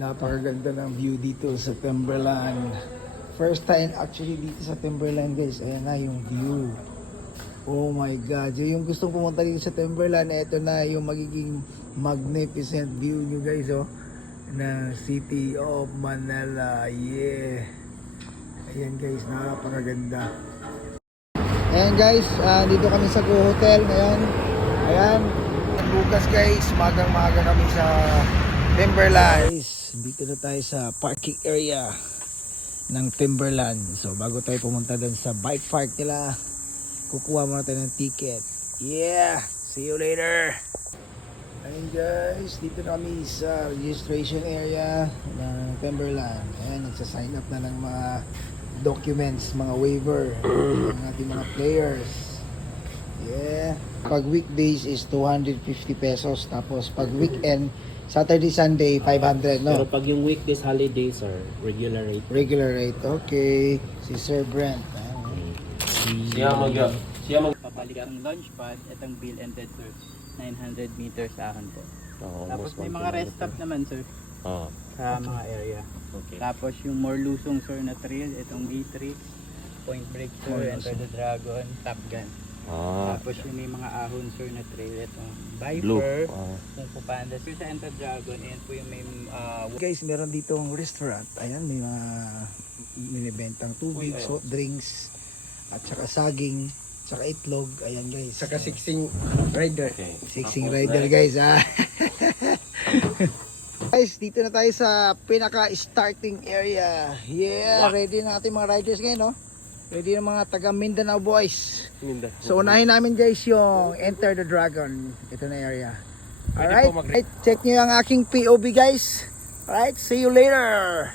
Napakaganda ng view dito sa Timberland. First time actually dito sa Timberland guys. Ayan na yung view. Oh my God. Yung gustong pumunta dito sa Timberland, ito na yung magiging magnificent view nyo guys. Oh, ng City of Manila. Yeah. Ayan guys, napakaganda. Ayan guys, dito kami sa Go Hotel ngayon. Ayan. Bukas guys, magang-maga kami sa Timberland. Guys, dito na tayo sa parking area ng Timberland. So bago tayo pumunta dun sa bike park nila, kukuha muna tayo ng ticket. Yeah, see you later. Ayun guys, dito na kami sa registration area ng Timberland. Ayan, nagsa-sign up na ng mga documents, mga waiver ng ating mga players. Yeah. Pag weekdays is 250 pesos. Tapos pag weekend, Saturday, Sunday, 500, no? Pero pag yung weekdays, holidays, are regular rate. Regular rate, okay. Si Sir Brent. Siya Papalik ang launch pad, itong bill ended sir, 900 meters sa akin po. Tapos may mga rest stop naman sir, sa mga area. Okay. Tapos yung more lusong sir na trail, itong B3, Point Break sir, Enter the Dragon, Top Gun. Tapos yung may mga ahon sir na trail, itong Viper, Kung Fu Panda sir sa Enter Dragon, ayan po yung may Guys, meron ditong restaurant. Ayan, may mga binibentang tubig, soft drinks, at saka saging, saka itlog. Ayan guys. Saka siksing rider. Okay. Siksing rider guys, Guys, dito na tayo sa pinaka starting area. Yeah, ready na ating mga riders ngayon, no? Ready na mga taga Mindanao boys. So unahin namin guys yung Enter the Dragon. Ito na area. Alright, check nyo yung aking POV guys. Alright, see you later.